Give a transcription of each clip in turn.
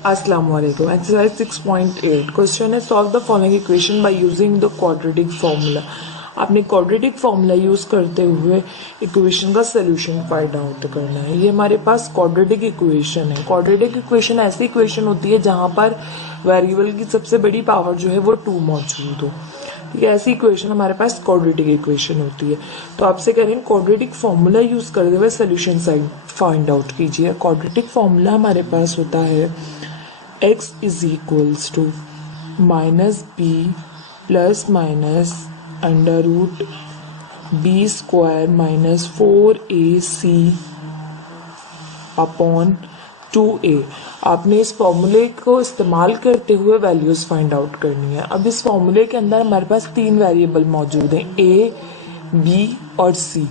Assalamualaikum. Exercise 6.8 question है solve the following equation by using the quadratic formula. आपने quadratic formula use करते हुए equation का solution find out करना है। ये हमारे पास क्वाड्रेटिक इक्वेशन है। क्वाड्रेटिक इक्वेशन ऐसी इक्वेशन होती है जहां पर वेरिएबल की सबसे बड़ी पावर जो है वो 2 मौजूद हो। ठीक है, ऐसी इक्वेशन हमारे पास क्वाड्रेटिक इक्वेशन होती है। तो आपसे कह रहे हैं क्वाड्रेटिक फॉर्मूला यूज करते हुए सोल्यूशन साइड फाइंड आउट कीजिए। क्वाड्रेटिक फॉर्मूला हमारे पास होता है x is equals to minus b plus minus under root b square minus 4ac upon 2a। आपने इस फॉर्मूले को इस्तेमाल करते हुए वैल्यूज फाइंड आउट करनी है। अब इस फॉर्मूले के अंदर हमारे पास 3 वेरिएबल मौजूद हैं, a, b और c।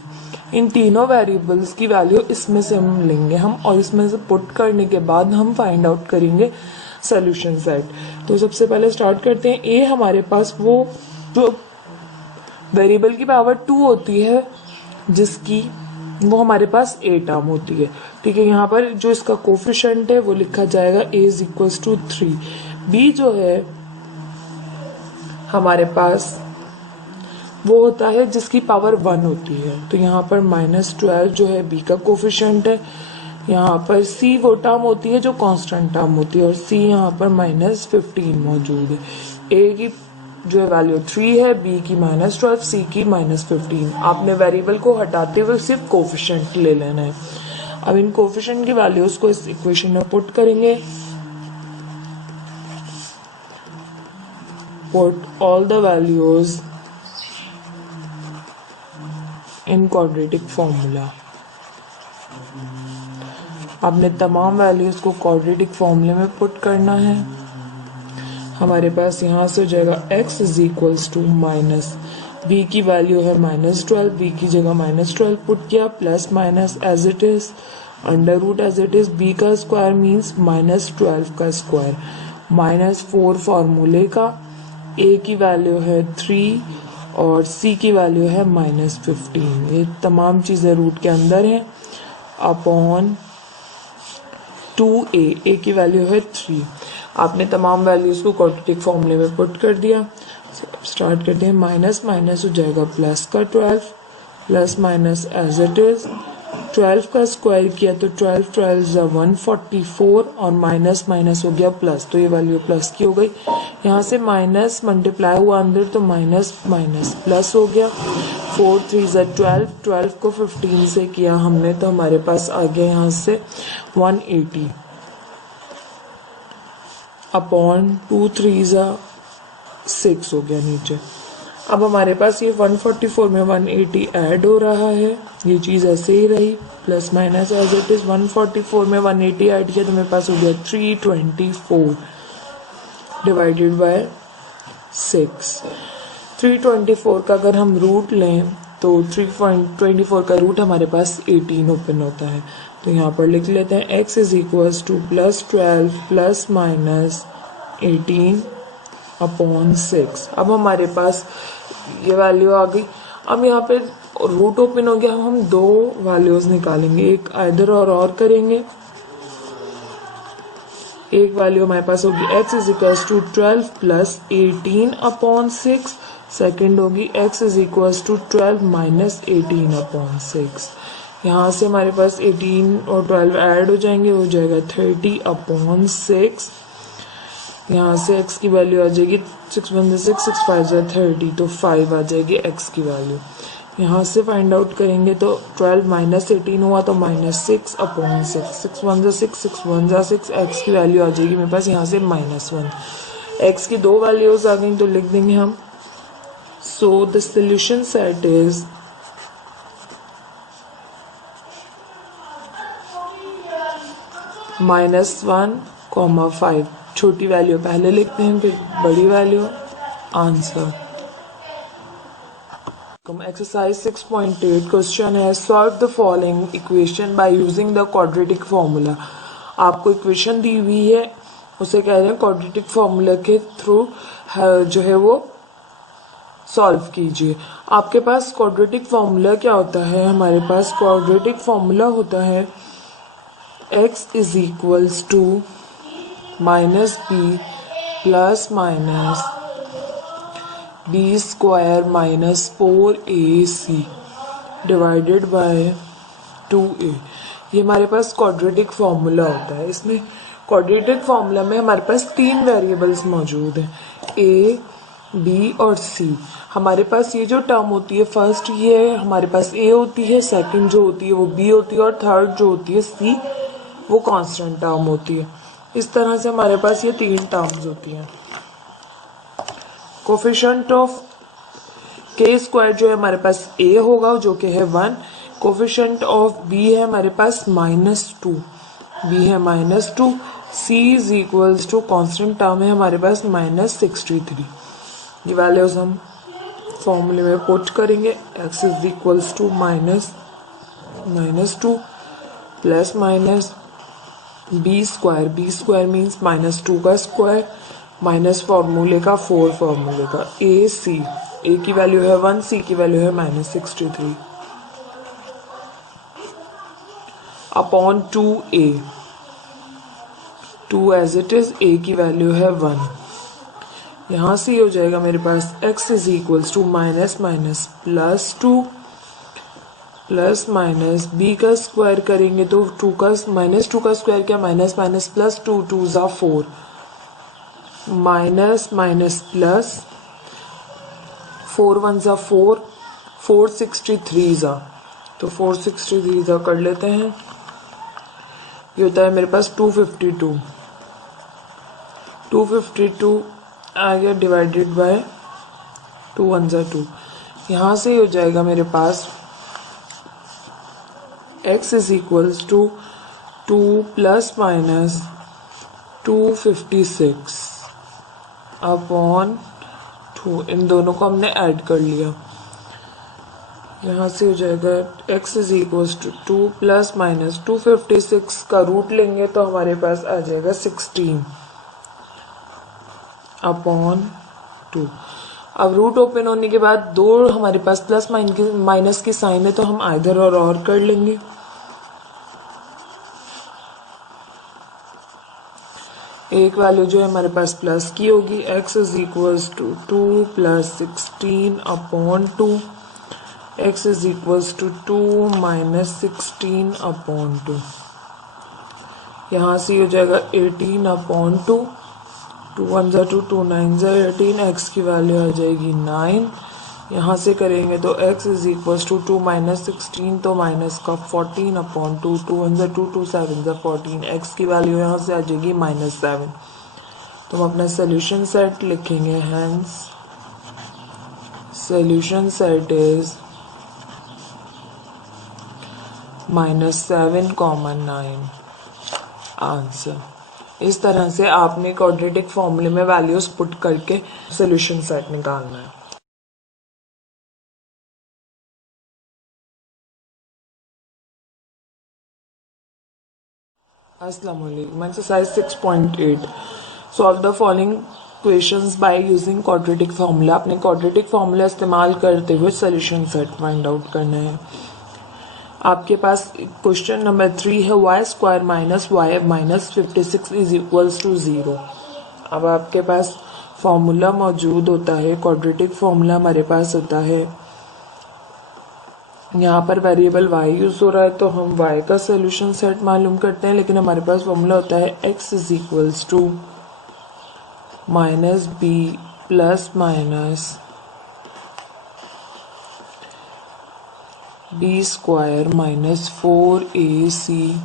इन तीनों वेरिएबल्स की वैल्यू इसमें से हम लेंगे और इसमें से पुट करने के बाद हम फाइंड आउट करेंगे सोल्यूशन सेट। तो सबसे पहले स्टार्ट करते हैं। ए हमारे पास वो जो वेरिएबल की पावर 2 होती है जिसकी वो हमारे पास ए टर्म होती है। ठीक है, यहाँ पर जो इसका कोफिशिएंट है वो लिखा जाएगा a is equals to 3। B जो है हमारे पास वो होता है जिसकी पावर 1 होती है। तो यहाँ पर -12 जो है बी का कोफिशिएंट है। यहाँ पर सी वो टर्म होती है जो कांस्टेंट टर्म होती है और सी यहाँ पर -15 मौजूद है। ए की जो वैल्यू 3 है, बी की -12, सी की -15। आपने वेरिएबल को हटाते हुए सिर्फ कोफिशिएंट ले लेना है। अब इन कोफिशिएंट की वैल्यूज को इस इक्वेशन में पुट करेंगे। Put all the values in quadratic formula. आपने तमाम वैल्यूज को क्वाड्रेटिक फॉर्मूले में पुट करना है। हमारे पास यहाँ से हो जाएगा x is equals to minus B की वैल्यू है -12, बी की जगह -12 पुट किया, plus minus as it is, under root as it is, B का स्क्वायर मीन्स -12 का स्क्वायर, -4 फॉर्मूले का, a की वैल्यू है 3 और c की वैल्यू है -15। ये तमाम चीजें रूट के अंदर हैं। अपॉन 2a, a की वैल्यू है 3। आपने तमाम वैल्यूज को क्वाड्रेटिक फॉर्मूले में पुट कर दिया। स्टार्ट करते हैं। माइनस माइनस हो जाएगा प्लस का 12, plus minus as it is, 12 का स्क्वायर किया तो 12 12 144 और माइनस माइनस हो गया प्लस, तो ये वैल्यू प्लस की हो गई। यहाँ से माइनस मल्टीप्लाई हुआ अंदर तो माइनस माइनस प्लस हो गया। 4 3 12, 12 को 15 से किया हमने तो हमारे पास आ गया यहाँ से 180 अपॉन 2 3 6 हो गया नीचे। अब हमारे पास ये 144 में 180 ऐड हो रहा है, ये चीज ऐसे ही रही, plus minus as it is. 144 में 180 ऐड किया तो मेरे पास हो गया 324 डिवाइडेड बाय 6। 324 का अगर हम रूट लें तो 324 का रूट हमारे पास 18 ओपन होता है। तो यहाँ पर लिख लेते हैं x is equals to +12 plus minus 18 upon 6। अब हमारे पास ये वैल्यू आ गई। अब यहाँ पे रूट ओपन हो गया, हम दो वैल्यूज निकालेंगे, एक आइदर और करेंगे। एक वैल्यू हमारे पास होगी x is equals to 12 plus 18 upon 6, second होगी x is equals to 12 minus 18 upon 6। यहाँ से हमारे पास 18 और 12 ऐड हो जाएंगे, हो जाएगा 30 अपॉन 6। यहाँ से x की वैल्यू आ जाएगी 6 1 6 6 5 30, तो 5 आ जाएगी x की वैल्यू। यहाँ से फाइंड आउट करेंगे तो 12 माइनस 18 हुआ तो -6 अपॉन 6, 6 1 6 6 1 6, x की वैल्यू आ जाएगी मेरे पास यहाँ से -1। x की दो वैल्यूज आ गई तो लिख देंगे हम। So the solution set is -1, 5। छोटी वैल्यू पहले लिखते हैं फिर बड़ी वैल्यू। आंसर। एक्सरसाइज 6.8 क्वेश्चन है solve the following equation by using the quadratic formula. आपको इक्वेशन दी हुई है, उसे कह रहे हैं क्वाड्रेटिक फॉर्मूला के थ्रू जो है वो सॉल्व कीजिए। आपके पास क्वाड्रेटिक फॉर्मूला क्या होता है? हमारे पास क्वाड्रेटिक फॉर्मूला होता है x is equals to minus B plus minus B square minus 4ac divided by 2a। ये हमारे पास क्वाड्रेटिक फॉर्मूला होता है। इसमें क्वाड्रेटिक फॉर्मूला में हमारे पास 3 वेरिएबल्स मौजूद हैं, a, b और c। हमारे पास ये जो टर्म होती है फर्स्ट, ये हमारे पास a होती है, सेकंड जो होती है वो b होती है, और थर्ड जो होती है c, वो कांस्टेंट टर्म होती है। इस तरह से हमारे पास ये 3 टर्म्स होती हैं। कोफिशिएंट ऑफ के स्क्वायर जो है हमारे पास a होगा, जो कि है 1। कोफिशिएंट ऑफ b है हमारे पास -2, b है -2। c is equals to constant term है हमारे पास -63। ये वैल्यूज हम फॉर्मूले में पुट करेंगे। x is equals to -2 plus minus b square means -2 का स्क्वायर माइनस फॉर्मूले का 4 फॉर्मूले का a की वैल्यू है 1, c की वैल्यू है -63 upon 2a, 2 as it is, a की वैल्यू है 1। यहाँ से हो जाएगा मेरे पास x is equals to +2 plus minus b का स्क्वायर करेंगे तो -2 का स्क्वायर क्या, माइनस माइनस प्लस 2 2 ज़ा 4, माइनस माइनस प्लस 4 1 ज़ा 4, 463 ज़ा, तो 463 ज़ा कर लेते हैं। ये होता है मेरे पास 252 आ गया डिवाइडेड बाय 2 1 ज़ा 2। यहाँ से हो जाएगा मेरे पास x is equals to 2 plus minus 256 upon 2। इन दोनों को हमने ऐड कर लिया। यहाँ से हो जाएगा x is equals to 2 plus minus 256 का रूट लेंगे तो हमारे पास आ जाएगा 16 अपॉन 2। अब रूट ओपन होने के बाद दो हमारे पास प्लस माइनस की साइन है, तो हम आइदर और कर लेंगे। एक वैल्यू जो है हमारे पास प्लस की होगी, x is equals to 2 plus 16 upon 2, x is equals to 2 minus 16 upon 2। यहाँ से हो जाएगा 18 अपॉन 2, 2 1 ज़ा 2, 2 9 ज़ा 18, x की वैल्यू आ जाएगी 9। यहाँ से करेंगे तो x is equals to 2 minus 16, तो माइनस का 14 अपॉन 2, 2 1 ज़ा 2, 2 7 ज़ा 14, x की वैल्यू यहाँ से आ जाएगी -7। तो हम अपना सोल्यूशन सेट लिखेंगे, hence solution set is -7, 9 answer. इस तरह से आपने क्वाड्रेटिक फॉर्मूले में वैल्यूज पुट करके सोल्यूशन सेट निकालना है। अस्सलाम वालेकुम। Exercise 6.8, solve the following questions by using quadratic formula. अपने क्वाड्रेटिक फार्मूला इस्तेमाल करते हुए सोल्यूशन सेट फाइंड आउट करना है। आपके पास क्वेश्चन नंबर 3 है, y square minus y minus 56 is equals to 0। अब आपके पास फॉर्मूला मौजूद होता है, क्वाड्रेटिक फॉर्मूला हमारे पास होता है। यहाँ पर वेरिएबल y यूज हो रहा है तो हम y का सोल्यूशन सेट मालूम करते हैं, लेकिन हमारे पास फॉर्मूला होता है x is equals to minus b plus minus b square minus 4ac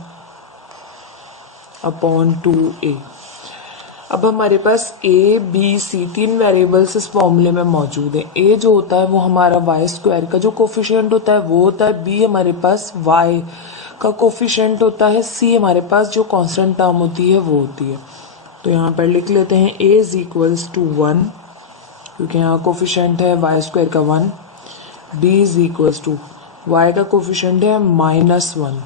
upon 2a। अब हमारे पास a b c 3 वेरिएबल्स इस फॉर्मूले में मौजूद है। a जो होता है वो हमारा y स्क्वायर का जो कोफिशिएंट होता है वो होता है, b हमारे पास y का कोफिशिएंट होता है, c हमारे पास जो कांस्टेंट टर्म होती है वो होती है। तो यहाँ पर लिख लेते हैं a इज इक्वल्स टू 1, क्योंकि यहाँ कोफिशिएंट है y स्क्वायर का 1, b is equals to y का कोफिशिएंट है -1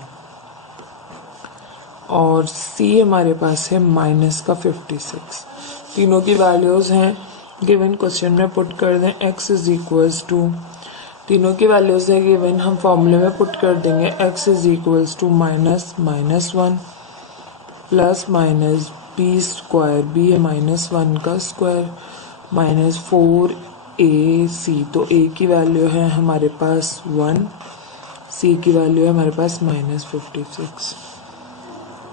और c हमारे पास है माइनस का 56। तीनों की वैल्यूज हैं गिवन, क्वेश्चन में पुट कर दें। x इज इक्वल्स टू, तीनों की वैल्यूज है गिवन, हम फॉर्मूले में पुट कर देंगे। x is equals to -1 plus minus B square, B है -1 का स्क्वायर माइनस 4ac, तो a की वैल्यू है हमारे पास 1, c की वैल्यू है हमारे पास -56।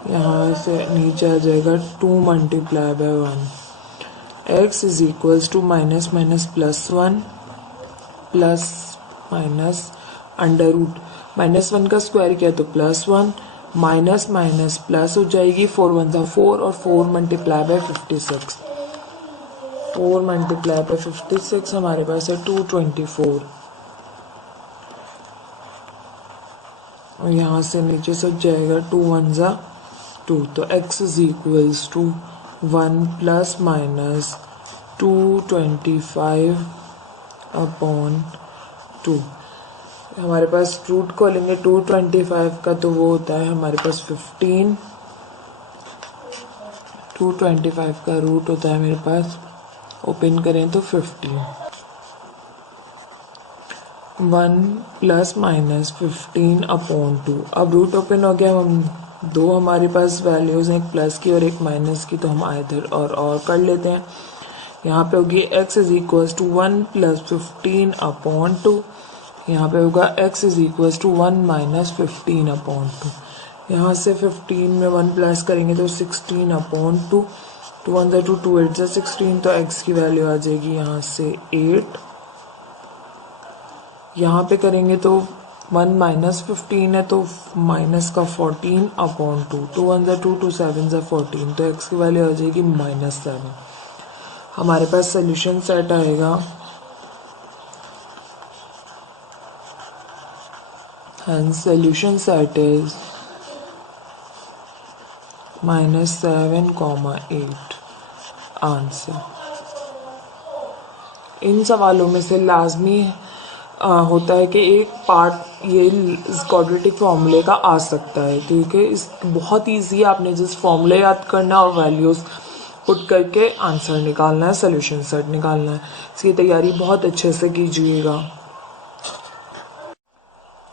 यहाँ से नीचे आ जाएगा 2 multiply by 1, x is equals to minus minus plus 1 plus minus under root, -1 का स्क्वायर किया तो +1, माइनस माइनस प्लस हो जाएगी, 4 1 जा 4 और 4 मल्टीप्लाई बाय 56, 4 मल्टीप्लाई बाय 56 हमारे पास है 224, और यहाँ से नीचे से जाएगा 2 1 जा 2, तो x is equals to 1 plus minus 225 upon 2। हमारे पास रूट को लेंगे 225 का, तो वो होता है हमारे पास 15, 225 का रूट होता है मेरे पास, ओपन करें तो 15, 1 प्लस माइनस 15 अपॉन 2। अब रूट ओपन हो गया, हम दो हमारे पास वैल्यूज हैं, एक प्लस की और एक माइनस की, तो हम इधर और कर लेते हैं। यहाँ पे होगी x is equals to 1 plus 15 upon 2, यहाँ पे होगा x is equals to 1 minus 15 upon 2। यहाँ से 15 में 1 प्लस करेंगे तो 16 अपॉन 2, 2 1 2 2 8 16, तो x की वैल्यू आ जाएगी यहाँ से 8। यहाँ पे करेंगे तो 1 माइनस 15 है तो माइनस का 14 अपॉन 2, 2 1 2 2 7 14, तो x की वैल्यू आ जाएगी -7। हमारे पास सोल्यूशन सेट आएगा and solution set is -7,8 answer. इन सवालों में से लाजमी होता है कि एक पार्ट ये क्वाड्रेटिक फॉर्मूले का आ सकता है, क्योंकि इस बहुत ईजी है, आपने जिस फॉर्मूले याद करना और वैल्यूज पुट करके आंसर निकालना है, सोल्यूशन सेट निकालना है। इसकी तैयारी बहुत अच्छे से कीजिएगा।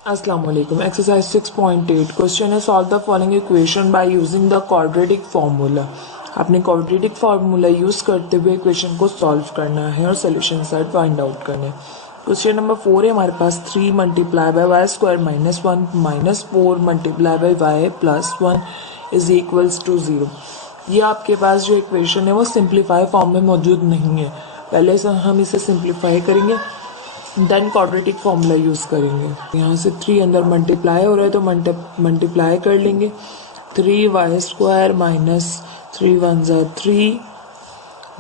अस्सलाम वालेकुम। एक्सरसाइज 6.8 क्वेश्चन है solve the following equation by using the quadratic formula. आपने क्वाड्रेटिक फार्मूला यूज करते हुए इक्वेशन को सॉल्व करना है और सोल्यूशन सेट फाइंड आउट करना है। क्वेश्चन नंबर 4 है हमारे पास 3 multiply by Y square -1 minus 4 multiply by Y plus 1 is equals to 0। ये आपके पास जो इक्वेशन है वो सिंप्लीफाई फॉर्म में मौजूद नहीं है। पहले से हम इसे सिंप्लीफाई करेंगे, देन क्वाड्रेटिक फॉर्मूला यूज करेंगे। यहाँ से 3 अंदर मल्टीप्लाई हो रहा है तो मल्टीप्लाई कर लेंगे। 3 वाई स्क्वायर माइनस 3 1 जा 3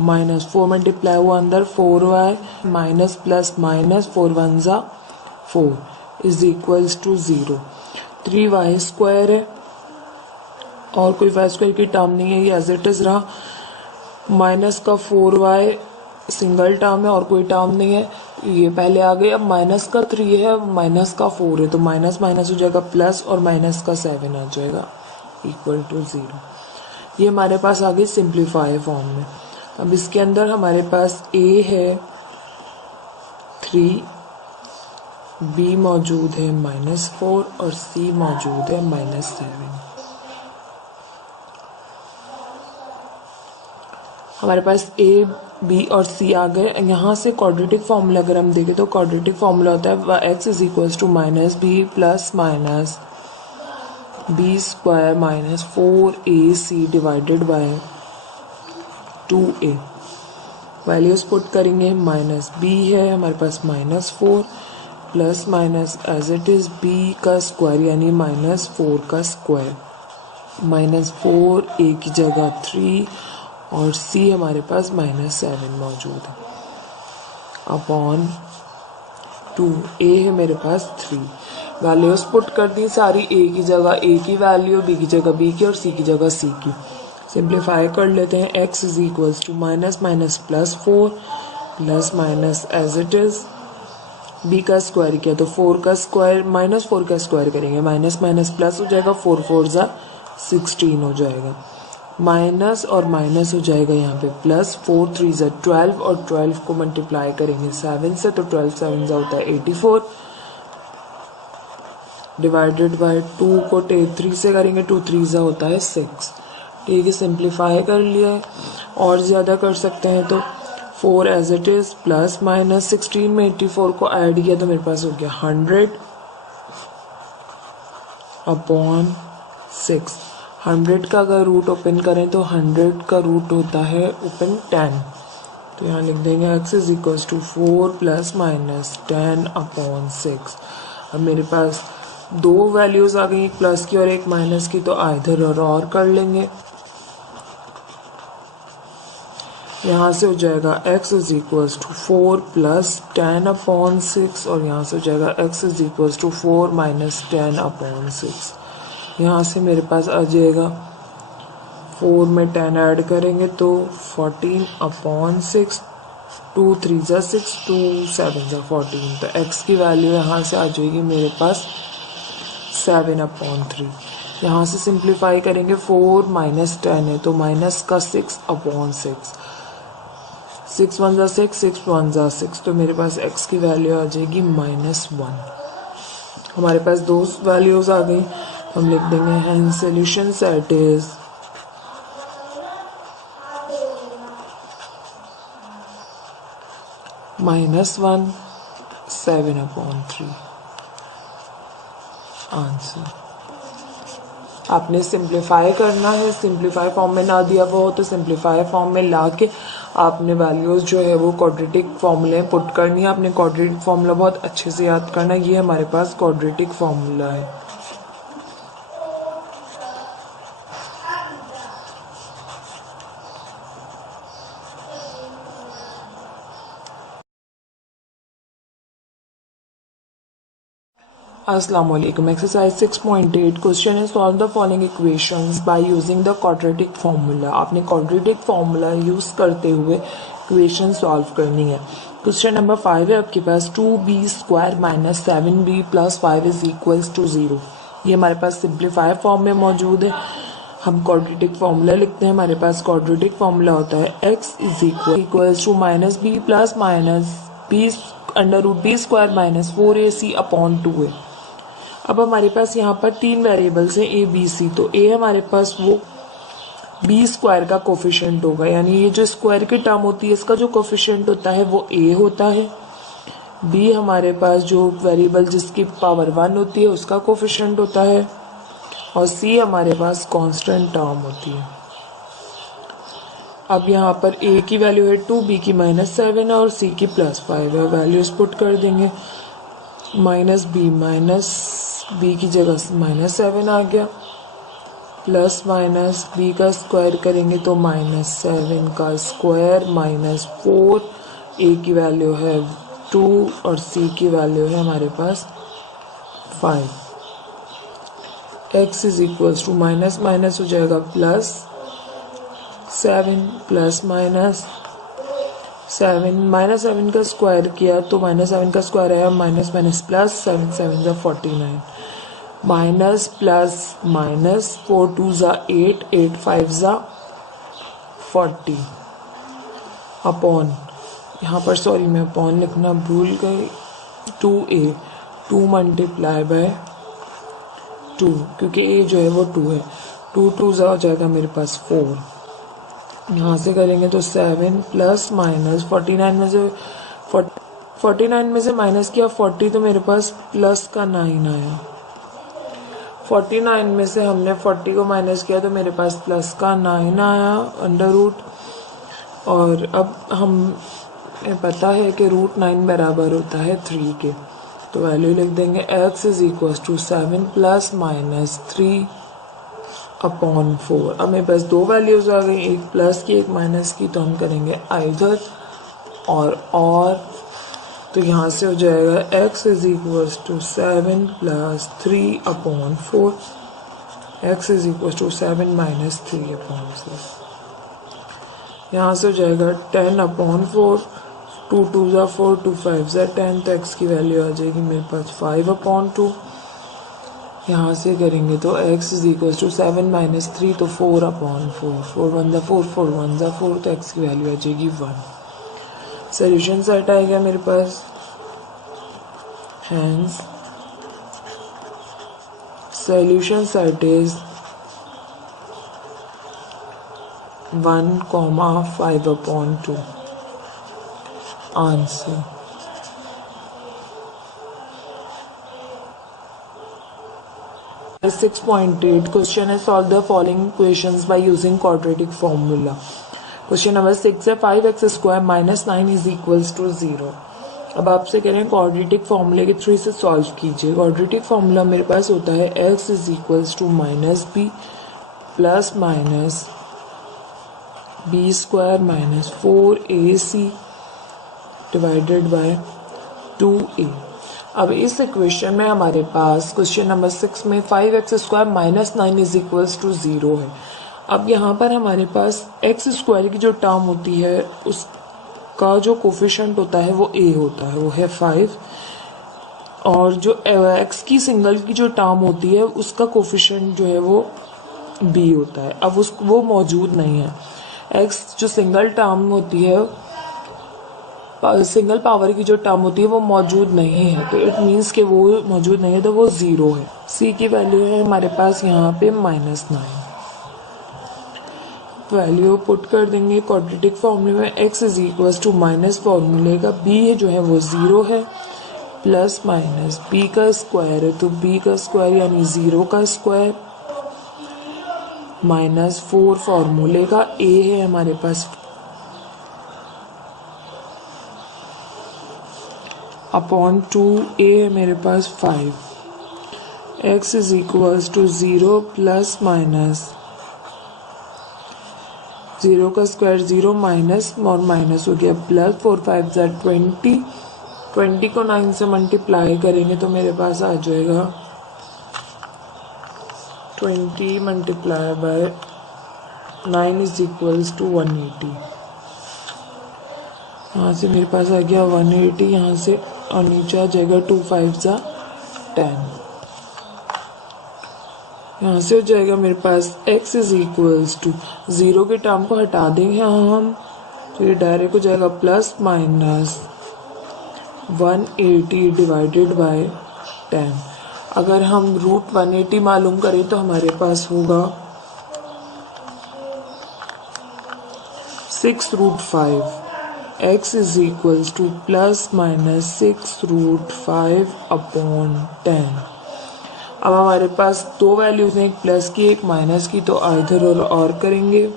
माइनस 4 मल्टीप्लाई हुआ अंदर 4 वाई माइनस प्लस माइनस 4 1 जा 4 is equals to 0। 3 y square है और कोई वाई स्क्वायर की टर्म नहीं है, ये एज इट इज रहा। माइनस का 4 वाई सिंगल टर्म है और कोई टर्म नहीं है, ये पहले आ गए। अब माइनस का 3 है, माइनस का 4 है, तो माइनस माइनस हो जाएगा प्लस और माइनस का 7 आ जाएगा इक्वल टू 0। ये हमारे पास आ गई सिंप्लीफाई फॉर्म में। अब इसके अंदर हमारे पास a है 3, b मौजूद है -4 और c मौजूद है -7। हमारे पास a b और c आ गए। यहाँ से क्वाड्रेटिक फार्मूला अगर हम देखें तो क्वाड्रेटिक फार्मूला होता है x is equals to minus B plus minus B square minus 4ac divided by 2a। Values put करेंगे, माइनस b है हमारे पास -4 plus minus as it is b का स्क्वायर यानी -4 का स्क्वायर, -4 a की जगह 3 और c हमारे पास -7 मौजूद है अपॉन 2। a है मेरे पास 3। वैल्यूज पुट कर दी सारी, a की जगह a की वैल्यू, b की जगह b की और c की जगह c की। सिंप्लीफाई कर लेते हैं। x is equals to minus minus plus 4 plus minus as it is b का स्क्वायर किया तो 4 का स्क्वायर -4 का स्क्वायर करेंगे, माइनस माइनस प्लस हो जाएगा, 4 4 जा 16 हो जाएगा, माइनस और माइनस हो जाएगा यहाँ पे प्लस, 4 3 जा 12 और 12 को मल्टीप्लाई करेंगे 7 से तो 12 7 जा होता है 84 डिवाइडेड बाय 2 को 3 से करेंगे 2 3 जा होता है 6। ठीक है, सिंप्लीफाई कर लिया है, और ज़्यादा कर सकते हैं तो 4 as it is plus minus 16 में 84 को ऐड किया तो मेरे पास हो गया 100/6। 100 का अगर रूट ओपन करें तो 100 का रूट होता है ओपन 10, तो यहाँ लिख देंगे x is equals to 4 plus minus 10/6। अब मेरे पास दो वैल्यूज़ आ गई, एक प्लस की और एक माइनस की, तो आइधर और कर लेंगे। यहाँ से हो जाएगा x is equals to 4 plus 10/6 और यहाँ से हो जाएगा x is equals to 4 minus 10/6। यहाँ से मेरे पास आ जाएगा 4 में 10 ऐड करेंगे तो 14/6, 2 3 ज़ा 6, 2 7 ज़ा 14, तो x की वैल्यू यहाँ से आ जाएगी मेरे पास 7/3। यहाँ से सिंप्लीफाई करेंगे, 4 माइनस 10 है तो माइनस का 6/6, 6 1 ज़ा 6, 6 1 ज़ा 6, तो मेरे पास x की वैल्यू आ जाएगी -1। हमारे पास दो वैल्यूज आ गई, हम लिख देंगे hence solution set is -1 7/3। Answer आपने सिंप्लीफाई करना है, सिंप्लीफाई फॉर्म में ना दिया वो हो तो सिंप्लीफाई फॉर्म में ला के आपने वैल्यूज जो है वो क्वाड्रेटिक फॉर्मूले पुट करनी है। आपने क्वाड्रेटिक फॉर्मूला बहुत अच्छे से याद करना है, ये हमारे पास क्वाड्रेटिक फॉर्मूला है। Assalamualaikum. Exercise 6.8 क्वेश्चन है solve the following equations by using the quadratic formula. आपने क्वाड्रेटिक फार्मूला यूज करते हुए इक्वेशन सॉल्व करनी है। क्वेश्चन नंबर 5 है आपके पास 2b² minus 7b plus 5 is equals to 0। ये हमारे पास सिंप्लीफाई फॉर्म में मौजूद है। हम क्वाड्रेटिक फार्मूला लिखते हैं, हमारे पास क्वाड्रेटिक फार्मूला होता है x is equals to minus B plus minus b √b² minus 4ac/2 है। अब हमारे पास यहाँ पर तीन वेरिएबल्स हैं ए बी सी, तो ए हमारे पास वो b² का कोफिशिएंट होगा, यानी ये जो स्क्वायर की टर्म होती है इसका जो कोफिशिएंट होता है वो a होता है। b हमारे पास जो वेरिएबल जिसकी पावर 1 होती है उसका कोफिशिएंट होता है, और c हमारे पास कांस्टेंट टर्म होती है। अब यहाँ पर a की वैल्यू है 2, b की -7 और c की +5 है। वैल्यूज पुट कर देंगे, -b की जगह -7 आ गया, प्लस माइनस b का स्क्वायर करेंगे तो -7 का स्क्वायर -4, a की वैल्यू है 2 और c की वैल्यू है हमारे पास 5। x is equals to minus minus हो जाएगा +7 प्लस -7 का स्क्वायर किया तो -7 का स्क्वायर आया माइनस माइनस प्लस 7 7 ज़ा 49, माइनस प्लस माइनस 4 2 ज़ा 8, 8 5 ज़ा 40 अपॉन, यहाँ पर सॉरी मैं अपॉन लिखना भूल गई, 2a 2 मल्टीप्लाई बाय 2, क्योंकि a जो है वो 2 है, 2 2 ज़ा हो जाएगा मेरे पास 4। यहाँ से करेंगे तो 7 प्लस माइनस 49 में से माइनस किया 40 तो मेरे पास प्लस का 9 आया। 49 में से हमने 40 को माइनस किया तो मेरे पास प्लस का 9 आया √। और अब हमें पता है कि √9 बराबर होता है 3 के, तो वैल्यू लिख देंगे x is equal to 7 plus minus 3/4। अब मेरे पास दो वैल्यूज आ गई, एक प्लस की एक माइनस की, तो हम करेंगे आइदर और तो यहाँ से हो जाएगा x is equal to 7 plus 3/4, x is equal to 7 minus 3/6। यहाँ से हो जाएगा 10/4, 2 2 ज़ा 4, 2 5 ज़ा 10, तो x की वैल्यू आ जाएगी मेरे पास 5/2। यहाँ से करेंगे तो x is equal to 7 minus 3 तो 4/4, 4 1 ज़ा 4, 4 1 ज़ा 4, तो x की वैल्यू आ जाएगी 1। सोल्यूशन सेट आएगा मेरे पास, hence solution set is 1,5/2 answer. Six point eight question है solve the following equations by using quadratic formula। Question number 6 है 5x² - 9 इज इक्वल्स टू 0। अब आपसे कह रहे हैं क्वाड्रेटिक फॉर्मूले के थ्रू इसे सॉल्व कीजिए। क्वाड्रेटिक फॉर्मूला मेरे पास होता है x is equals to -b plus minus b² - 4ac divided by 2a। अब इस इक्वेशन में हमारे पास क्वेश्चन नंबर 6 में 5x² - 9 इज इक्वल्स टू 0 है। अब यहाँ पर हमारे पास x² की जो टर्म होती है उसका जो कोफिशिएंट होता है वो a होता है, वो है 5, और जो x की सिंगल की जो टर्म होती है उसका कोफिशिएंट जो है वो b होता है। अब वो मौजूद नहीं है। x जो सिंगल टर्म होती है, सिंगल पावर की जो टर्म होती है वो मौजूद नहीं है, तो इट मीन्स कि वो मौजूद नहीं है तो वो 0 है। c की वैल्यू है हमारे पास यहाँ पे -9। वैल्यू पुट कर देंगे क्वाड्रेटिक फॉर्मूले में। x is equal to minus फॉर्मूले का b जो है वो 0 है, प्लस माइनस b का स्क्वायर है तो b का स्क्वायर यानी 0 का स्क्वायर, -4 फॉर्मूले का a है हमारे पास, अपॉन 2a है मेरे पास 5। x is equals to 0 plus minus 0 का स्क्वायर 0 माइनस और माइनस हो गया प्लस, 4 5 20, 20 को 9 से मल्टीप्लाई करेंगे तो मेरे पास आ जाएगा 20 multiply by 9 is equals to 180। यहाँ से मेरे पास आ गया 180, यहाँ से और नीचे आ जाएगा 2 5 10। यहाँ से हो जाएगा मेरे पास x इज इक्वल्स टू 0 के टर्म को हटा देंगे हम, तो ये डायरेक्ट हो जाएगा प्लस माइनस 180 डिवाइडेड बाय 10। अगर हम रूट 180 मालूम करें तो हमारे पास होगा 6√5। x is equals to plus minus 6√5/10। अब हमारे पास दो वैल्यूज हैं, एक प्लस की एक माइनस की, तो इधर और करेंगे।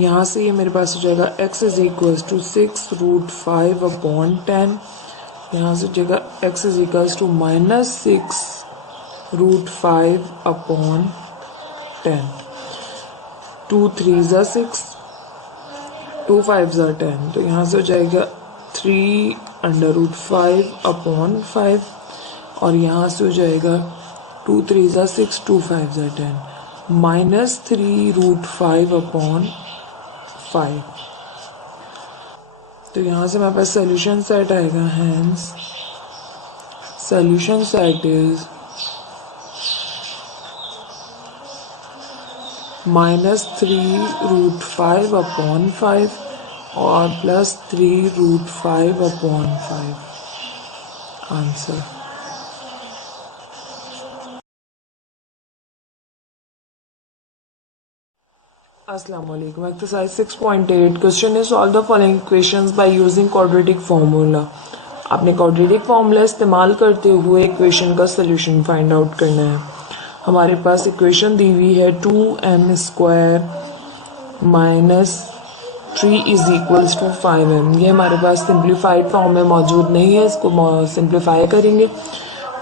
यहाँ से ये मेरे पास हो जाएगा x इज इक्वल्स टू 6√5/10। यहाँ से हो जाएगा x इज इक्वल्स टू -6√5/10। 2 3 6, 2 5 10, तो यहाँ से हो जाएगा 3√5/5, और यहाँ से हो जाएगा 2 3 6, 2 5 10, -3√5/5। तो यहाँ से मेरे पास सोल्यूशन सेट आएगा, हैंस सोल्यूशन सेट इज -3√5/5 और +3√5/5 आंसर। अस्सलाम वालेकुम। Exercise 6.8 question is solve the following equations bye using quadratic formula. आपने क्वाड्रेटिक फार्मूला इस्तेमाल करते हुए इक्वेशन का सोल्यूशन फाइंड आउट करना है। हमारे पास इक्वेशन दी हुई है 2m² - 3 is equals to 5m। ये हमारे पास सिंप्लीफाइड फॉर्म में मौजूद नहीं है, इसको सिंप्लीफाई करेंगे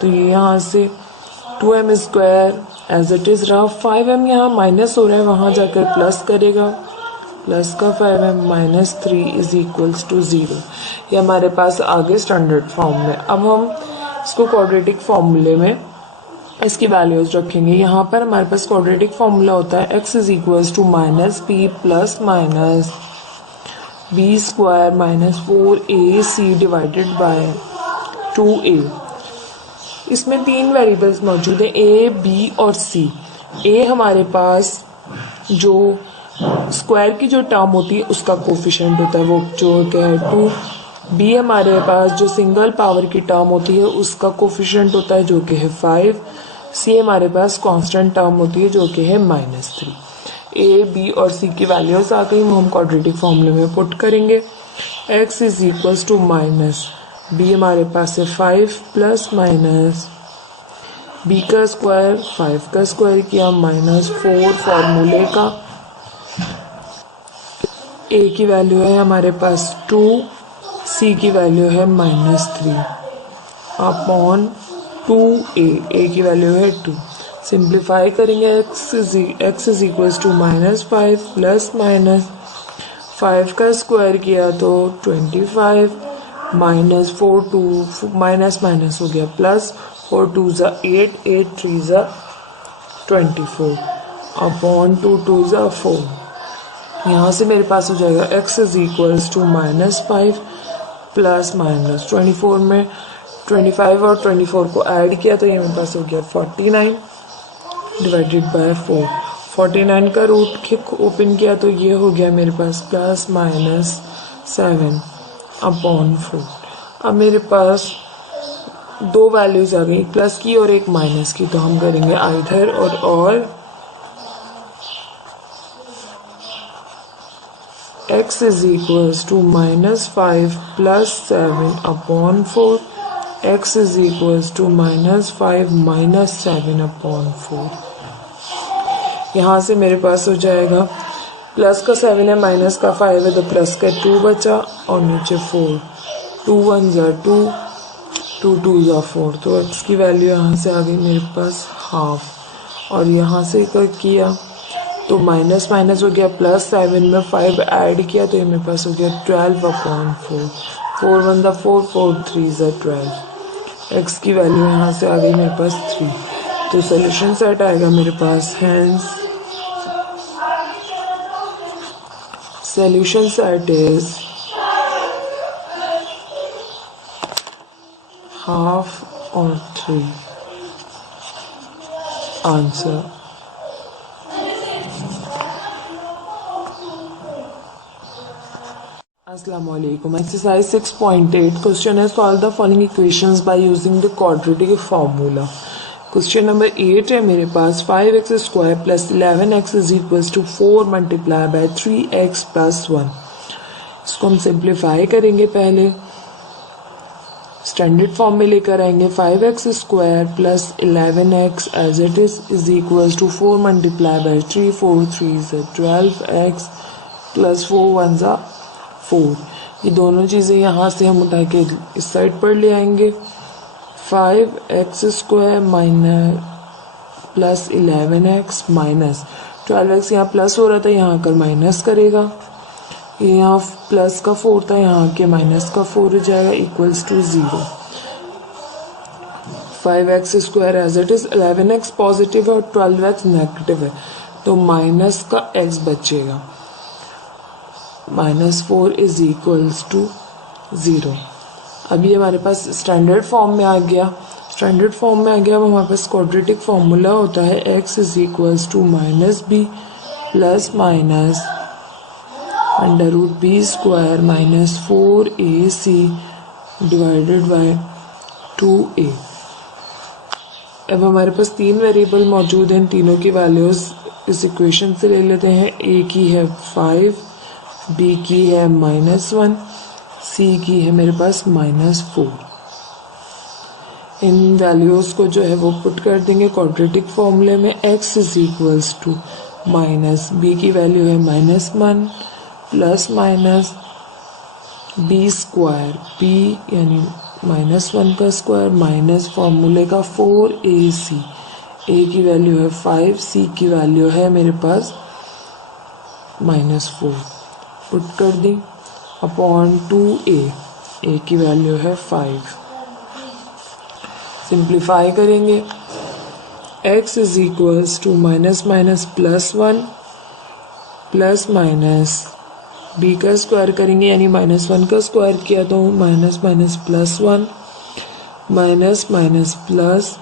तो ये यहाँ से 2m² एज इट इज रहा, 5m यहाँ माइनस हो रहा है, वहाँ जाकर प्लस करेगा, प्लस का 5m -3 इज इक्वल्स टू 0। ये हमारे पास आगे स्टैंडर्ड फॉर्म में। अब हम इसको क्वाड्रेटिक फॉर्मूले में इसकी वैल्यूज रखेंगे। यहाँ पर हमारे पास क्वाड्रेटिक फॉर्मूला होता है x is equals to -p plus minus b² - 4ac divided by 2a। इसमें 3 वेरिएबल्स मौजूद हैं, a, b और c। a हमारे पास जो स्क्वायर की जो टर्म होती है उसका कोफिशिएंट होता है, वो जो क्या है 2। b हमारे पास जो सिंगल पावर की टर्म होती है उसका कोफिशिएंट होता है जो कि है 5। सी हमारे पास कांस्टेंट टर्म होती है जो कि है -3। ए बी और सी की वैल्यूज आ गई, वो हम क्वाड्रेटिक फॉर्मूले में पुट करेंगे। x is equals to minus b हमारे पास है 5 प्लस माइनस बी का स्क्वायर 5 का स्क्वायर किया -4 फॉर्मूले का। ए की वैल्यू है हमारे पास 2, सी की वैल्यू है -3 अपॉन 2a, ए की वैल्यू है 2। सिंप्लीफाई करेंगे x is equals to -5 plus minus 5 का स्क्वायर किया तो 25 -4 2 माइनस माइनस हो गया प्लस 4 2 ज़ा 8 8 3 ज़ा 24 अपॉन 2 2 ज़ा 4। यहाँ से मेरे पास हो जाएगा x is equals to -5 plus minus 24 में 25 और 24 को ऐड किया तो ये मेरे पास हो गया 49 डिवाइडेड बाय 4। 49 का रूट ओपन किया तो ये हो गया मेरे पास प्लस माइनस 7 अपॉन 4। अब मेरे पास दो वैल्यूज आ गई, प्लस की और एक माइनस की, तो हम करेंगे आइदर और x is equals to -5 plus 7 upon 4, x is equals to -5 minus 7 upon 4। यहाँ से मेरे पास हो जाएगा प्लस का 7 है माइनस का 5 है तो प्लस का 2 बचा और नीचे 4, 2 1 ज़ा 2 2 2 ज़ा 4, तो x की वैल्यू यहाँ से आ गई मेरे पास हाफ। और यहाँ से किया तो माइनस माइनस हो गया प्लस 7 में 5 ऐड किया तो ये मेरे पास हो गया 12 अपॉन 4, 4 1 ज़ा 4 4 3 ज़ा 12। x की वैल्यू यहाँ से आ गई मेरे पास 3, तो सोल्यूशन सेट आएगा मेरे पास। Hence solution set is half or 3. Answer. Assalamualaikum. Exercise 6.8. Question is solve the following equations by using the quadratic formula. Question number 8 है मेरे पास 5x square plus 11x is equals to 4 multiply by 3x plus 1। इसको हम simplify करेंगे, पहले standard form में लेकर आएंगे। 5x square plus 11x as it is equals to 4 multiply by 3 4 3 ज़ा 12x प्लस 4 1 ज़ा 4। ये दोनों चीज़ें यहाँ से हम उठा के इस साइड पर ले आएंगे। 5x square minus plus 11x minus 12x यहाँ प्लस हो रहा था, यहाँ आकर माइनस करेगा। ये यहाँ प्लस का 4 था, यहाँ के माइनस का 4 हो जाएगा equals to 0। 5x square as it is 11x positive है और 12x नेगेटिव है तो माइनस का x बचेगा, -4 इज इक्वल्स टू 0। अभी हमारे पास स्टैंडर्ड फॉर्म में आ गया। स्टैंडर्ड फॉर्म में आ गया, अब हमारे पास क्वाड्रेटिक फॉर्मूला होता है x is equals to -b plus minus √b square -4ac divided by 2a। अब हमारे पास 3 वेरिएबल मौजूद हैं, तीनों की वैल्यूज इस इक्वेशन से ले लेते हैं। a की है 5, b की है -1, C की है मेरे पास -4। इन वैल्यूज को जो है वो पुट कर देंगे क्वाड्रेटिक फॉर्मूले में। x is equals to minus b की वैल्यू है -1 plus minus b square, b यानी -1 का स्क्वायर माइनस फॉर्मूले का 4ac। a की वैल्यू है 5, c की वैल्यू है मेरे पास -4, पुट कर दी अपॉन 2a की वैल्यू है 5। सिंप्लीफाई करेंगे, x is equals to minus minus plus 1 plus minus b का स्क्वायर करेंगे यानी -1 का स्क्वायर किया तो minus minus plus 1 minus minus plus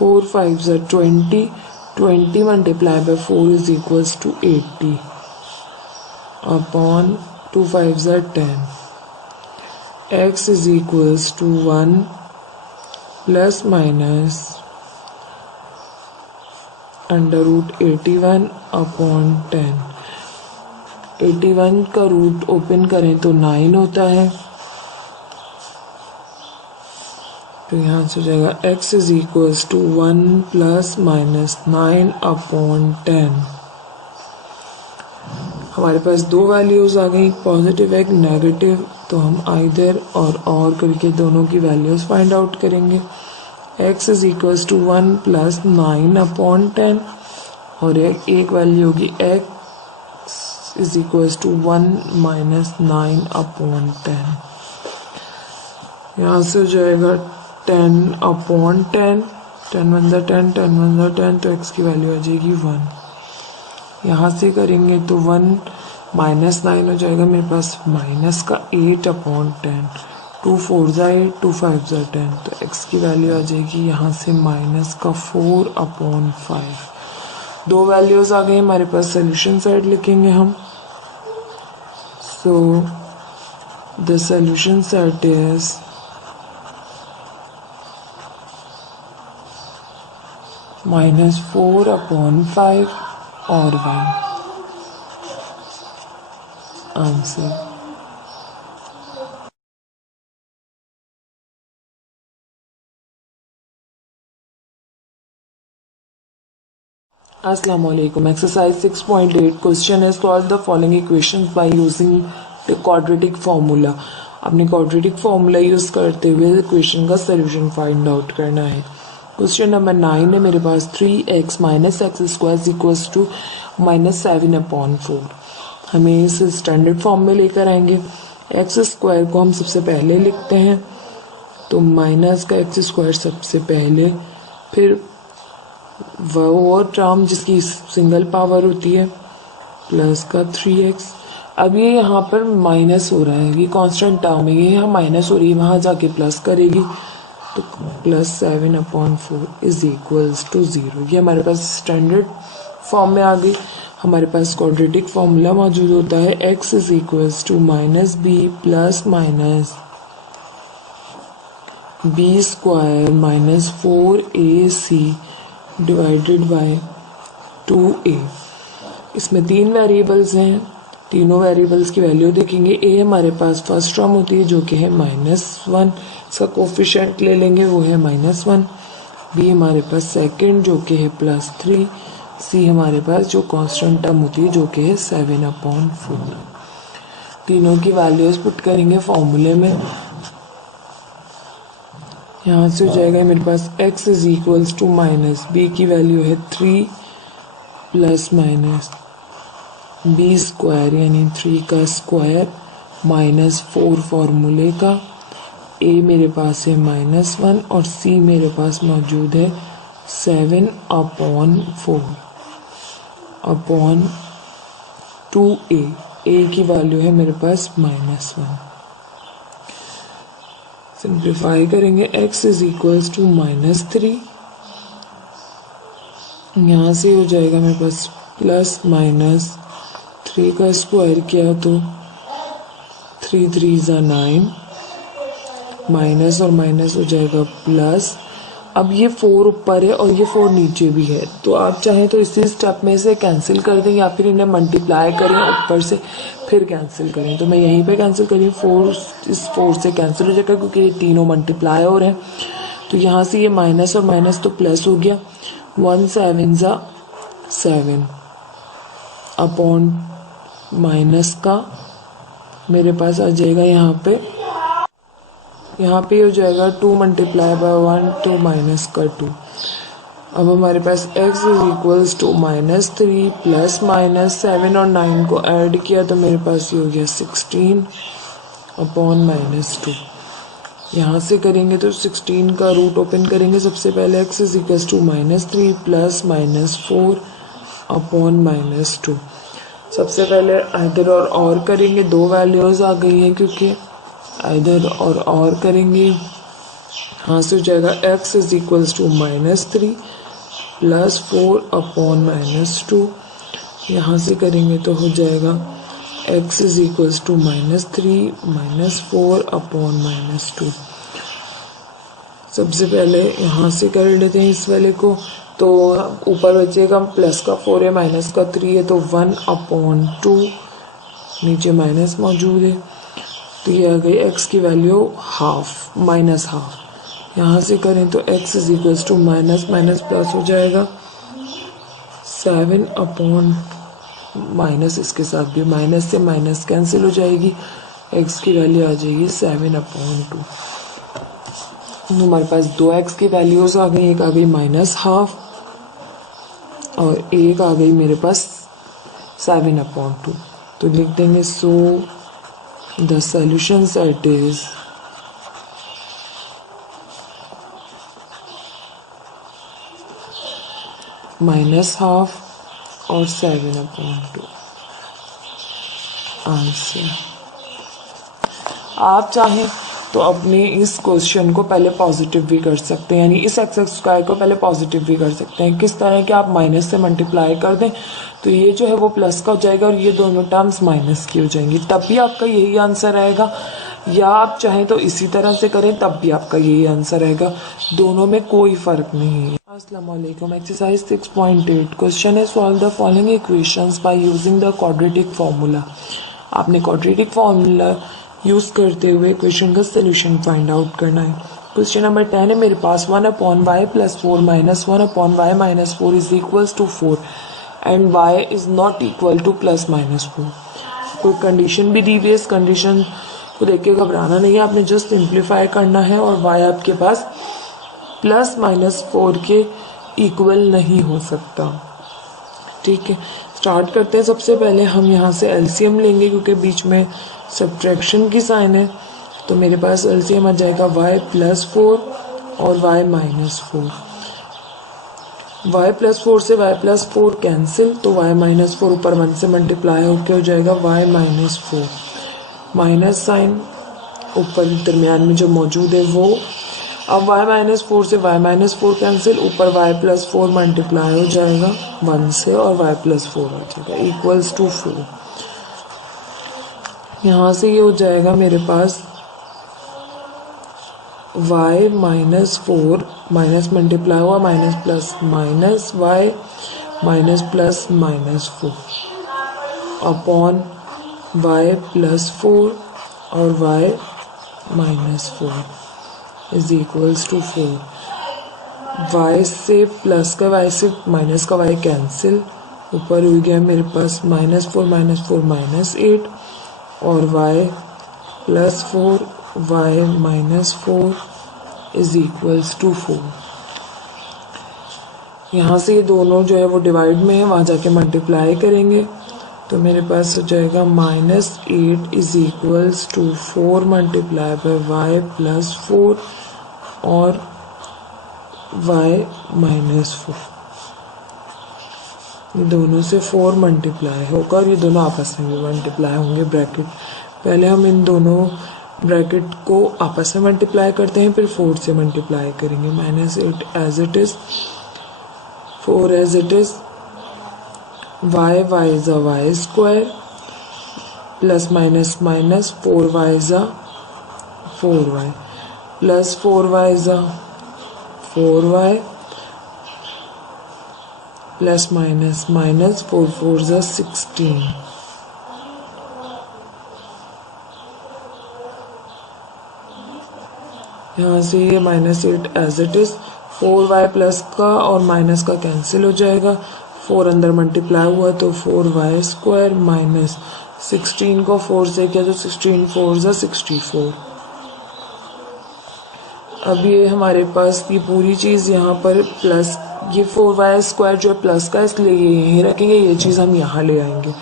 4 5 ज़ा 20 20 multiply by 4 is equals to 80 upon 2 5 ज़ा 10। x is equals to 1 plus minus √81 upon 10। 81 का root open करें तो 9 होता है, तो यहाँ से हो जाएगा x is equals to 1 plus minus 9 upon 10। हमारे पास दो वैल्यूज आ गई, पॉजिटिव एक नेगेटिव, तो हम आइदर और करके दोनों की वैल्यूज फाइंड आउट करेंगे। x is equals to 1 plus 9 upon 10 और एक वैल्यू होगी x is equals to 1 minus 9 upon 10। यहाँ से हो जाएगा 10 अपॉन 10, 10 वन ज़ा 10, 10 वन ज़ा 10, तो x की वैल्यू आ जाएगी 1। यहाँ से करेंगे तो 1 माइनस 9 हो जाएगा मेरे पास माइनस का 8 अपॉन 10, 2 4 ज़ा 8, 2 5 ज़ा 10, तो x की वैल्यू आ जाएगी यहाँ से माइनस का 4 अपॉन 5। दो वैल्यूज आ गई हमारे पास, सोल्यूशन साइड लिखेंगे हम। So the solution set is -4 upon 5 और 1 आंसर। अस्सलाम वालेकुम। एक्सरसाइज 6.8 क्वेश्चन है solve the following equations by using the quadratic formula. आपने क्वाड्रेटिक फार्मूला यूज करते हुए इक्वेशन का सोल्यूशन फाइंड आउट करना है। क्वेश्चन नंबर 9 है मेरे पास, 3x minus x square equals to -7 upon 4। हमें इस स्टैंडर्ड फॉर्म में लेकर आएंगे। एक्स स्क्वायर को हम सबसे पहले लिखते हैं, तो माइनस का एक्स स्क्वायर सबसे पहले, फिर वो टर्म जिसकी सिंगल पावर होती है प्लस का 3x। अब ये यहाँ पर माइनस हो रहा है, ये कांस्टेंट टर्म है, ये यहाँ माइनस हो रही है, वहाँ जाके प्लस करेगी तो +7 अपॉन 4 इज इक्वल्स टू 0। ये हमारे पास स्टैंडर्ड फॉर्म में आ गई। हमारे पास क्वाड्रेटिक फॉर्मूला मौजूद होता है, x is equals to -b plus minus b square minus 4ac divided by 2a। इसमें तीन वेरिएबल्स हैं, तीनों वेरिएबल्स की वैल्यू देखेंगे। a हमारे पास फर्स्ट टर्म होती है जो कि है -1, इसका कोफिशिएंट ले लेंगे वो है -1। b हमारे पास सेकंड जो कि है +3, c हमारे पास जो कांस्टेंट टर्म होती है जो कि है 7 अपॉन 4। तीनों की वैल्यूज पुट करेंगे फॉर्मूले में। यहाँ से हो जाएगा मेरे पास x is equals to minus b की वैल्यू है 3 प्लस माइनस b स्क्वायर यानी 3 का स्क्वायर माइनस 4 फॉर्मूले का, a मेरे पास है -1 और c मेरे पास मौजूद है 7 अपॉन 4 अपॉन 2a। a की वैल्यू है मेरे पास -1। सिंप्लीफाई करेंगे, x इज इक्वल्स टू -3, यहाँ से हो जाएगा मेरे पास प्लस माइनस 3 का स्क्वायर किया तो 3 3 ज़ा 9, माइनस और माइनस हो जाएगा प्लस। अब ये 4 ऊपर है और ये 4 नीचे भी है, तो आप चाहें तो इसी स्टेप में से कैंसिल कर दें या फिर इन्हें मल्टीप्लाई करें ऊपर से फिर कैंसिल करें। तो मैं यहीं पे कैंसिल करी, 4 इस 4 से कैंसिल हो जाएगा क्योंकि ये तीनों मल्टीप्लाई हो रहे हैं। तो यहाँ से ये माइनस और माइनस तो प्लस हो गया, 1 7 ज़ा 7 अपॉन माइनस का मेरे पास आ जाएगा यहाँ पे हो जाएगा 2 मल्टीप्लाई बाय 1 तो माइनस का 2। अब हमारे पास x is equals to -3 plus minus 7 और 9 को ऐड किया तो मेरे पास ये हो गया 16 अपॉन -2। यहाँ से करेंगे तो 16 का रूट ओपन करेंगे सबसे पहले, x is equals to -3 plus -4 upon -2। सबसे पहले आइदर और करेंगे, दो वैल्यूज आ गई हैं क्योंकि आइदर और करेंगे। यहाँ से हो जाएगा x is equals to -3 plus 4 upon -2। यहाँ से करेंगे तो हो जाएगा x is equals to -3 -4 upon -2। सबसे पहले यहाँ से कर लेते हैं इस वाले को, तो ऊपर बचेगा प्लस का 4 है माइनस का 3 है, तो 1/2, नीचे माइनस मौजूद है, तो ये आ गई x की वैल्यू हाफ, माइनस हाफ। यहाँ से करें तो x is equals to minus minus plus हो जाएगा 7 अपॉन माइनस, इसके साथ भी माइनस से माइनस कैंसिल हो जाएगी, x की वैल्यू आ जाएगी 7/2। हमारे पास दो x की वैल्यूज आ गई, एक आ गई माइनस हाफ और एक आ गई मेरे पास 7/2। तो लिख देंगे so the solution set is minus half और 7/2 आंसर। आप चाहें तो अपने इस क्वेश्चन को पहले पॉजिटिव भी कर सकते हैं, यानी इस एक्स स्क्वायर को पहले पॉजिटिव भी कर सकते हैं। किस तरह कि आप माइनस से मल्टीप्लाई कर दें तो ये जो है वो प्लस का हो जाएगा और ये दोनों टर्म्स माइनस की हो जाएंगी, तब भी आपका यही आंसर आएगा। या आप चाहें तो इसी तरह से करें तब भी आपका यही आंसर आएगा, दोनों में कोई फर्क नहीं है। अस्सलाम वालेकुम। एक्सरसाइज 6.8 क्वेश्चन है solve the following equations by using the quadratic formula. आपने क्वाड्रेटिक फार्मूला यूज करते हुए क्वेश्चन का सोल्यूशन फाइंड आउट करना है। क्वेश्चन नंबर 10 है मेरे पास 1/y + 4 - 1/y - 4 is equals to 4 and y is not equal to +-4। कोई कंडीशन भी दी हुई है, इस कंडीशन को देख के घबराना नहीं है, आपने जस्ट सिंप्लीफाई करना है और y आपके पास +-4 के इक्वल नहीं हो सकता। ठीक है, स्टार्ट करते हैं। सबसे पहले हम यहाँ से एलसीएम लेंगे क्योंकि बीच में सब्ट्रैक्शन की साइन है, तो मेरे पास एलसीएम आ जाएगा y +4 और y -4। y +4 से y +4 कैंसिल, तो y -4 ऊपर 1 से मल्टीप्लाई होकर हो जाएगा y -4, माइनस साइन ऊपर दरमियान में जो मौजूद है वो। अब y -4 से y -4 कैंसिल, ऊपर y +4 मल्टीप्लाई हो जाएगा 1 से और y +4 हो जाएगा इक्वल्स टू 4। यहाँ से ये हो जाएगा मेरे पास y -4 माइनस मल्टीप्लाई हुआ minus plus minus y -+-4 upon y +4 और y -4 is equals to 4। y से प्लस का y से माइनस का y कैंसिल, ऊपर हो गया मेरे पास -4 -8 और y +4 y -4 is equals to 4। यहाँ से ये दोनों जो है वो डिवाइड में है, वहाँ जाके मल्टीप्लाई करेंगे तो मेरे पास हो जाएगा -8 is equals to 4 multiply by y +4 और y -4। दोनों से 4 मल्टीप्लाई होगा और ये दोनों आपस में भी मल्टीप्लाई होंगे। ब्रैकेट पहले हम इन दोनों ब्रैकेट को आपस में मल्टीप्लाई करते हैं, फिर 4 से मल्टीप्लाई करेंगे। -8 as it is, 4 as it is, y is a y square plus minus 4y is a 4y plus 4y is a 4y plus minus 4 is a 16। यहाँ से ये -8 as it is, 4y plus का और minus का cancel हो जाएगा, 4 अंदर multiply हुआ तो 4y² माइनस 16 को 4 से किया तो 16 4 is 64। अब ये हमारे पास ये पूरी चीज़ यहाँ पर प्लस, ये 4y² जो है प्लस का, इसलिए ये यहीं रखेंगे, ये चीज़ हम यहाँ ले आएंगे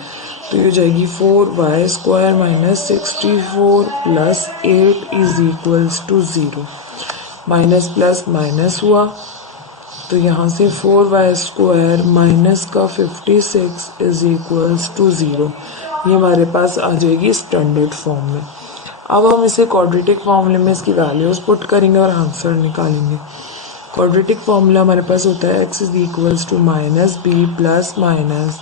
तो ये हो जाएगी 4y² minus 64 plus 8 is equals to 0। Minus plus minus हुआ तो यहाँ से 4y² माइनस का 56 इज इक्वल्स टू 0। ये हमारे पास आ जाएगी स्टैंडर्ड फॉर्म में। अब हम इसे क्वाड्रेटिक फॉर्मूले में इसकी वैल्यूज पुट करेंगे और आंसर निकालेंगे। क्वाड्रेटिक फॉर्मूला हमारे पास होता है x is equals to -b plus minus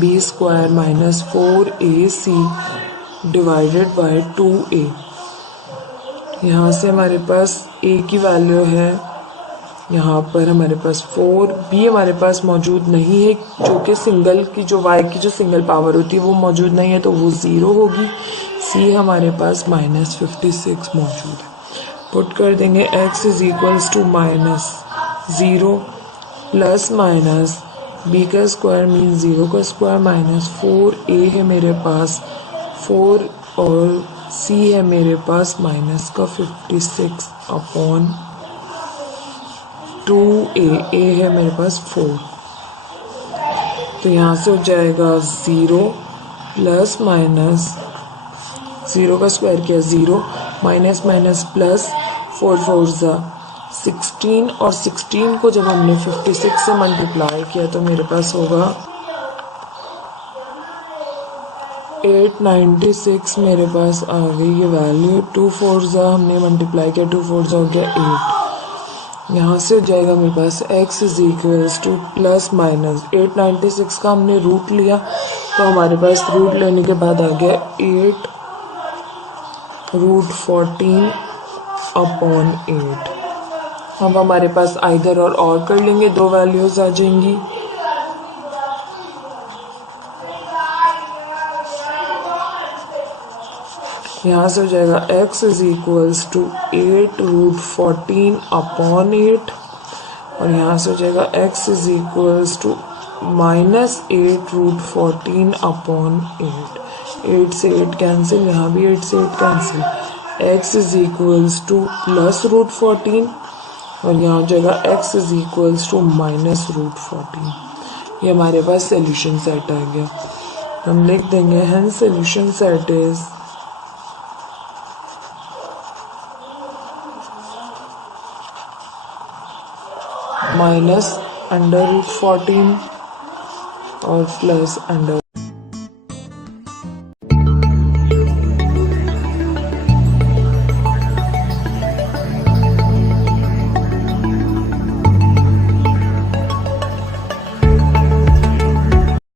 b² minus 4ac divided by 2a। यहाँ से हमारे पास a की वैल्यू है, यहाँ पर हमारे पास 4, b हमारे पास मौजूद नहीं है, जो कि सिंगल की जो y की जो सिंगल पावर होती है वो मौजूद नहीं है, तो वो 0 होगी। c हमारे पास -56 मौजूद है। पुट कर देंगे x is equals to -0 plus minus b का स्क्वायर मीन 0 का स्क्वायर माइनस 4a है मेरे पास 4 और c है मेरे पास माइनस का 56 अपॉन 2a है मेरे पास 4। तो यहाँ से हो जाएगा 0 प्लस माइनस 0 का स्क्वायर किया 0 माइनस माइनस प्लस 4 4 16 और 16 को जब हमने 56 से मल्टीप्लाई किया तो मेरे पास होगा 896 मेरे पास आ गई ये वैल्यू। 2 4 हमने मल्टीप्लाई किया 2 4 हो गया 8। यहाँ से हो जाएगा मेरे पास x is equals to plus minus 896 का हमने रूट लिया तो हमारे पास रूट लेने के बाद आ गया 8 रूट 14 अपॉन 8। अब हमारे पास आइदर और कर लेंगे, दो वैल्यूज आ जाएंगी। यहाँ से हो जाएगा x is equals to 8 root 14 upon 8 और यहाँ से हो जाएगा x is equals to minus 8 root 14 upon 8 से 8 कैंसिल, यहाँ भी 8 से 8 cancel. x is equals to plus root 14 और यहाँ हो जाएगा x is equals to minus root 14। ये हमारे पास सोल्यूशन सेट आ गया। हम लिख देंगे hence solution set is minus under root 14 और प्लस अंडर